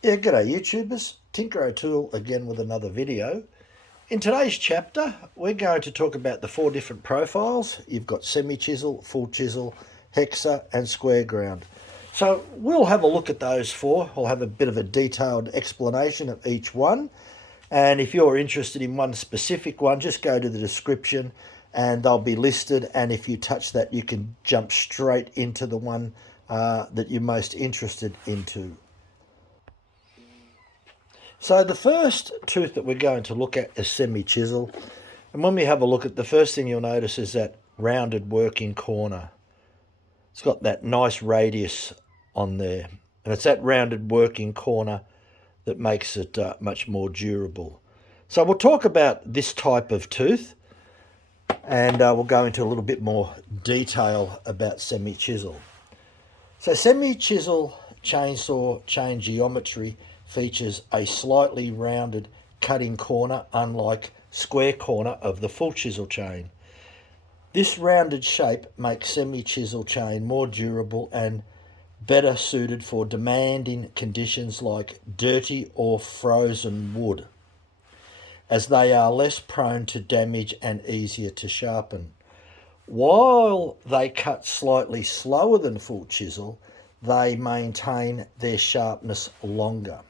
Yeah, g'day YouTubers. Tinker O'Toole again with another video. In today's chapter, we're going to talk about the 4 different profiles. You've got semi-chisel, full chisel, hexa and square ground. So we'll have a look at those 4. We'll have a bit of a detailed explanation of each one. And if you're interested in one specific one, just go to the description and they'll be listed. And if you touch that, you can jump straight into the one that you're most interested into. So the first tooth that we're going to look at is semi-chisel. And when we have a look at the first thing you'll notice is that rounded working corner. It's got that nice radius on there. And it's that rounded working corner that makes it much more durable. So we'll talk about this type of tooth and we'll go into a little bit more detail about semi-chisel. So semi-chisel chainsaw chain geometry features a slightly rounded cutting corner, unlike square corner of the full chisel chain. This rounded shape makes semi-chisel chain more durable and better suited for demanding conditions like dirty or frozen wood, as they are less prone to damage and easier to sharpen. While they cut slightly slower than full chisel, they maintain their sharpness longer.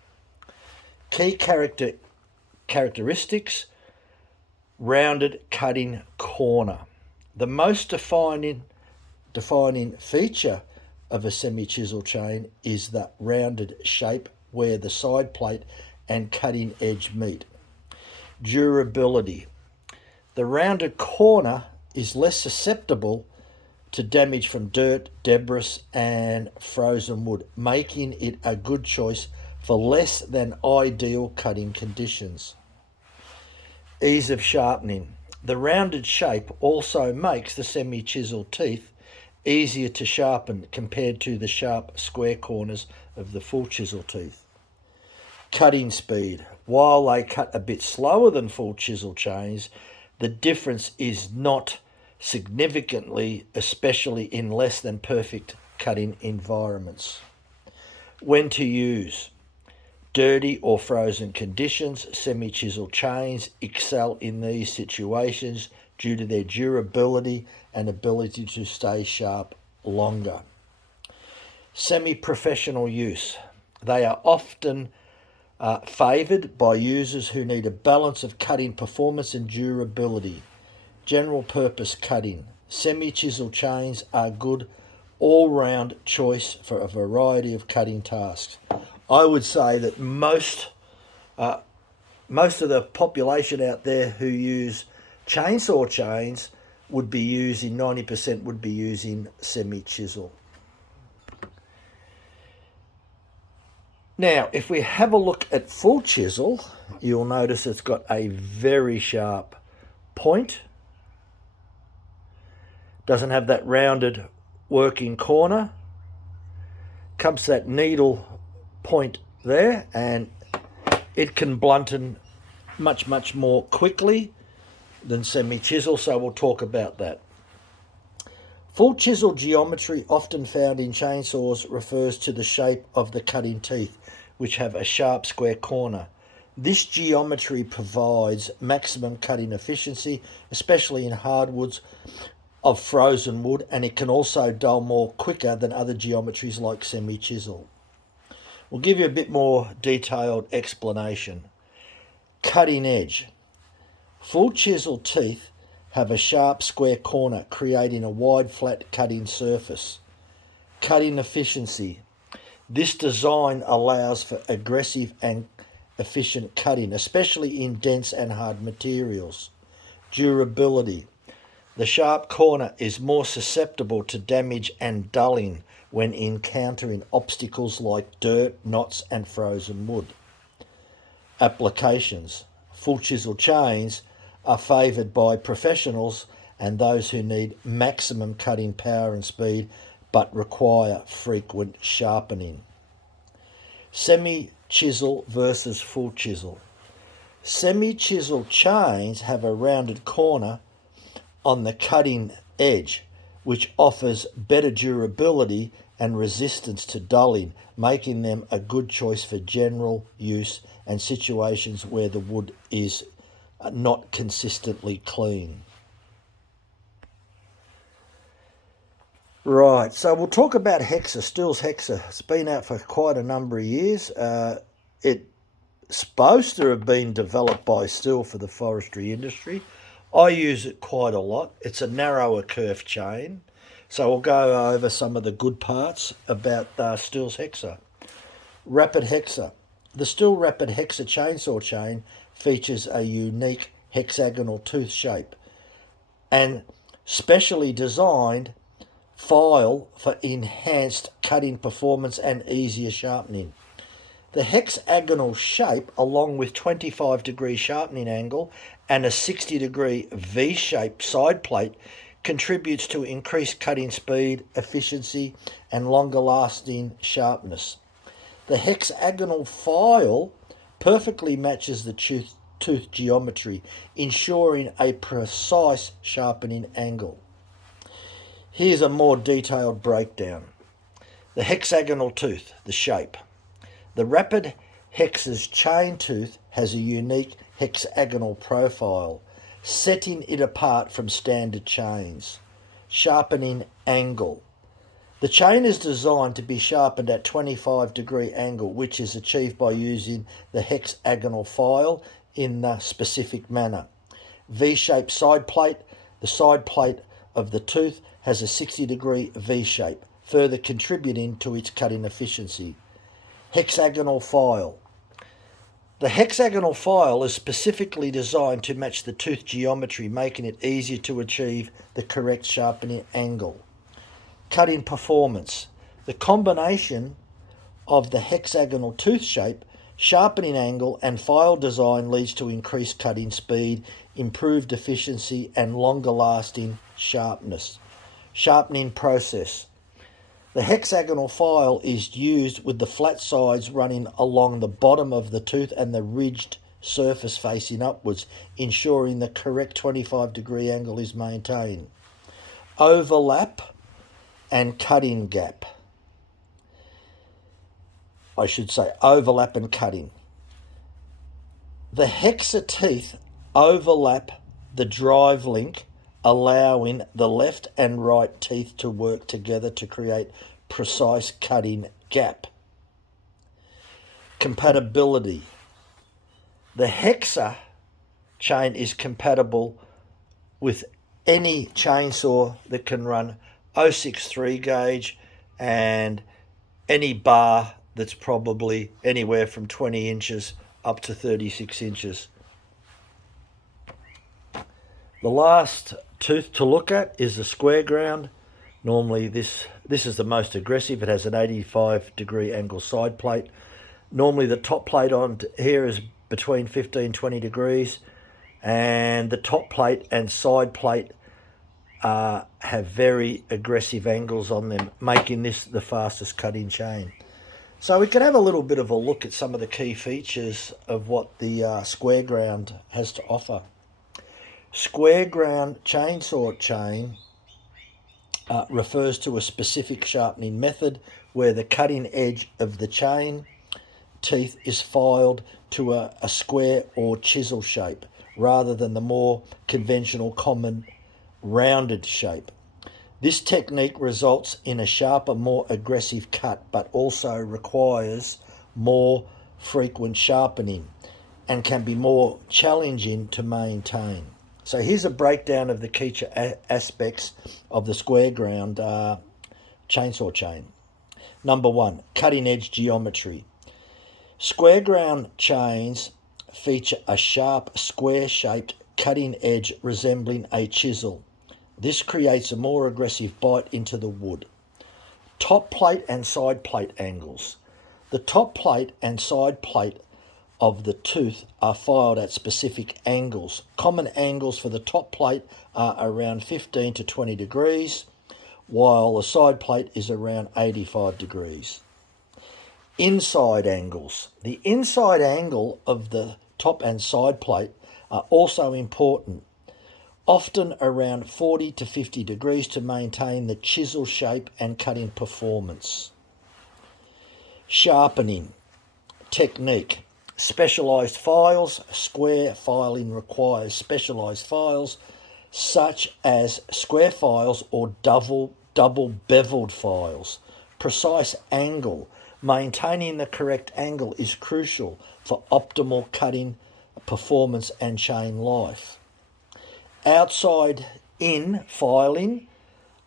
Key characteristics: rounded cutting corner. The most defining feature of a semi-chisel chain is the rounded shape where the side plate and cutting edge meet. Durability. The rounded corner is less susceptible to damage from dirt, debris and frozen wood, making it a good choice for less than ideal cutting conditions. Ease of sharpening. The rounded shape also makes the semi-chisel teeth easier to sharpen compared to the sharp square corners of the full chisel teeth. Cutting speed. While they cut a bit slower than full chisel chains, the difference is not significantly, especially in less than perfect cutting environments. When to use. Dirty or frozen conditions, semi-chisel chains excel in these situations due to their durability and ability to stay sharp longer. Semi-professional use. They are often favoured by users who need a balance of cutting performance and durability. General purpose cutting. Semi-chisel chains are good all-round choice for a variety of cutting tasks. I would say that most of the population out there who use chainsaw chains would be using, 90% would be using semi-chisel. Now, if we have a look at full chisel, you'll notice it's got a very sharp point. Doesn't have that rounded working corner. Comes that needle point there, and it can blunten much more quickly than semi-chisel, so we'll talk about that. Full chisel geometry, often found in chainsaws, refers to the shape of the cutting teeth, which have a sharp square corner. This geometry provides maximum cutting efficiency, especially in hardwoods of frozen wood, and it can also dull more quicker than other geometries like semi-chisel. We'll give you a bit more detailed explanation. Cutting edge. Full chisel teeth have a sharp square corner, creating a wide flat cutting surface. Cutting efficiency. This design allows for aggressive and efficient cutting, especially in dense and hard materials. Durability. The sharp corner is more susceptible to damage and dulling when encountering obstacles like dirt, knots and frozen wood. Applications. Full chisel chains are favoured by professionals and those who need maximum cutting power and speed but require frequent sharpening. Semi-chisel versus full chisel. Semi-chisel chains have a rounded corner on the cutting edge, which offers better durability and resistance to dulling, making them a good choice for general use and situations where the wood is not consistently clean. Right, so we'll talk about Hexa, Stihl's Hexa. It's been out for quite a number of years. It's supposed to have been developed by Stihl for the forestry industry. I use it quite a lot. It's a narrower kerf chain. So we'll go over some of the good parts about Stihl's Hexa. Rapid Hexa. The Stihl Rapid Hexa chainsaw chain features a unique hexagonal tooth shape and specially designed file for enhanced cutting performance and easier sharpening. The hexagonal shape, along with 25-degree sharpening angle and a 60-degree V-shaped side plate, contributes to increased cutting speed, efficiency, and longer-lasting sharpness. The hexagonal file perfectly matches the tooth geometry, ensuring a precise sharpening angle. Here's a more detailed breakdown. The hexagonal tooth, the shape. The Rapid Hexa's chain tooth has a unique hexagonal profile, setting it apart from standard chains. Sharpening angle. The chain is designed to be sharpened at 25-degree angle, which is achieved by using the hexagonal file in the specific manner. V-shaped side plate. The side plate of the tooth has a 60-degree V-shape, further contributing to its cutting efficiency. Hexagonal file. The hexagonal file is specifically designed to match the tooth geometry, making it easier to achieve the correct sharpening angle. Cutting performance. The combination of the hexagonal tooth shape, sharpening angle, and file design leads to increased cutting speed, improved efficiency, and longer-lasting sharpness. Sharpening process. The hexagonal file is used with the flat sides running along the bottom of the tooth and the ridged surface facing upwards, ensuring the correct 25-degree angle is maintained. Overlap and cutting gap. I should say overlap and cutting. The Hexa teeth overlap the drive link, allowing the left and right teeth to work together to create precise cutting gap. Compatibility. The Hexa chain is compatible with any chainsaw that can run 063 gauge and any bar that's probably anywhere from 20 inches up to 36 inches. The last tooth to look at is the square ground. Normally this is the most aggressive. It has an 85-degree angle side plate. Normally the top plate on here is between 15-20 degrees, and the top plate and side plate have very aggressive angles on them, making this the fastest cutting chain. So we can have a little bit of a look at some of the key features of what the square ground has to offer. Square ground chainsaw chain refers to a specific sharpening method where the cutting edge of the chain teeth is filed to a square or chisel shape rather than the more conventional common rounded shape. This technique results in a sharper, more aggressive cut, but also requires more frequent sharpening and can be more challenging to maintain. So here's a breakdown of the key aspects of the square ground chainsaw chain. Number one, cutting edge geometry. Square ground chains feature a sharp, square-shaped cutting edge resembling a chisel. This creates a more aggressive bite into the wood. Top plate and side plate angles. The top plate and side plate of the tooth are filed at specific angles. Common angles for the top plate are around 15 to 20 degrees, while the side plate is around 85 degrees. Inside angles. The inside angle of the top and side plate are also important. often around 40 to 50 degrees to maintain the chisel shape and cutting performance. Sharpening technique. Specialised files. Square filing requires specialised files such as square files or double beveled files. Precise angle. Maintaining the correct angle is crucial for optimal cutting performance and chain life. Outside in filing.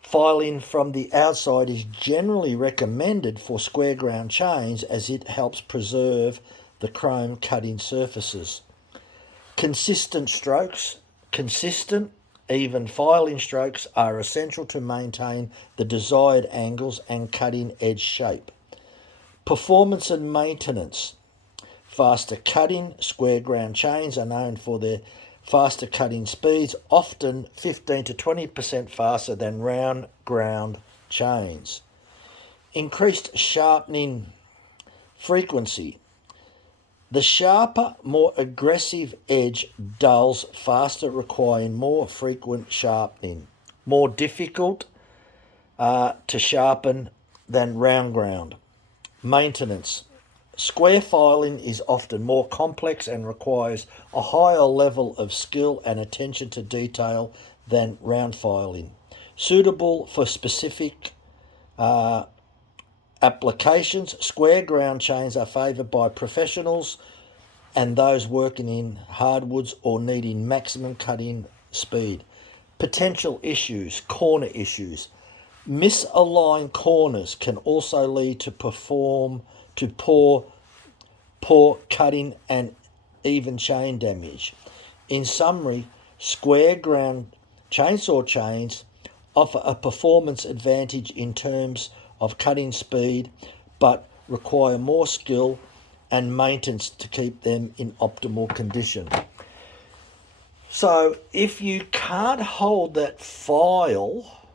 Filing from the outside is generally recommended for square ground chains as it helps preserve the chrome cutting surfaces. Consistent strokes. Consistent, even filing strokes are essential to maintain the desired angles and cutting edge shape. Performance and maintenance. Faster cutting. Square ground chains are known for their faster cutting speeds, often 15 to 20% faster than round ground chains. Increased sharpening frequency. The sharper, more aggressive edge dulls faster, requiring more frequent sharpening. More difficult to sharpen than round ground. Maintenance. Square filing is often more complex and requires a higher level of skill and attention to detail than round filing. Suitable for specific applications, square ground chains are favoured by professionals and those working in hardwoods or needing maximum cutting speed. Potential issues, corner issues. Misaligned corners can also lead to poor cutting and even chain damage. In summary, square ground chainsaw chains offer a performance advantage in terms of cutting speed, but require more skill and maintenance to keep them in optimal condition. So if you can't hold that file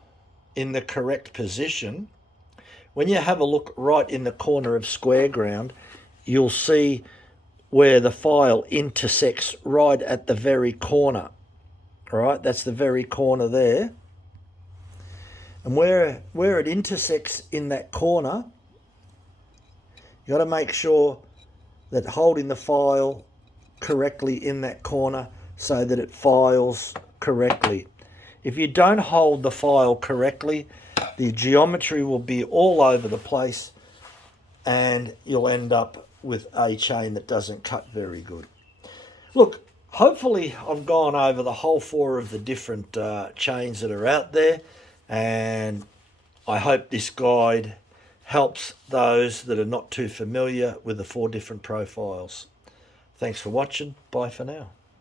in the correct position, when you have a look right in the corner of square ground, you'll see where the file intersects right at the very corner. All right, that's the very corner there. And where it intersects in that corner, you got to make sure that holding the file correctly in that corner so that it files correctly. If you don't hold the file correctly, the geometry will be all over the place and you'll end up with a chain that doesn't cut very good. Look, hopefully I've gone over the whole 4 of the different chains that are out there, and I hope this guide helps those that are not too familiar with the 4 different profiles. Thanks for watching. Bye for now.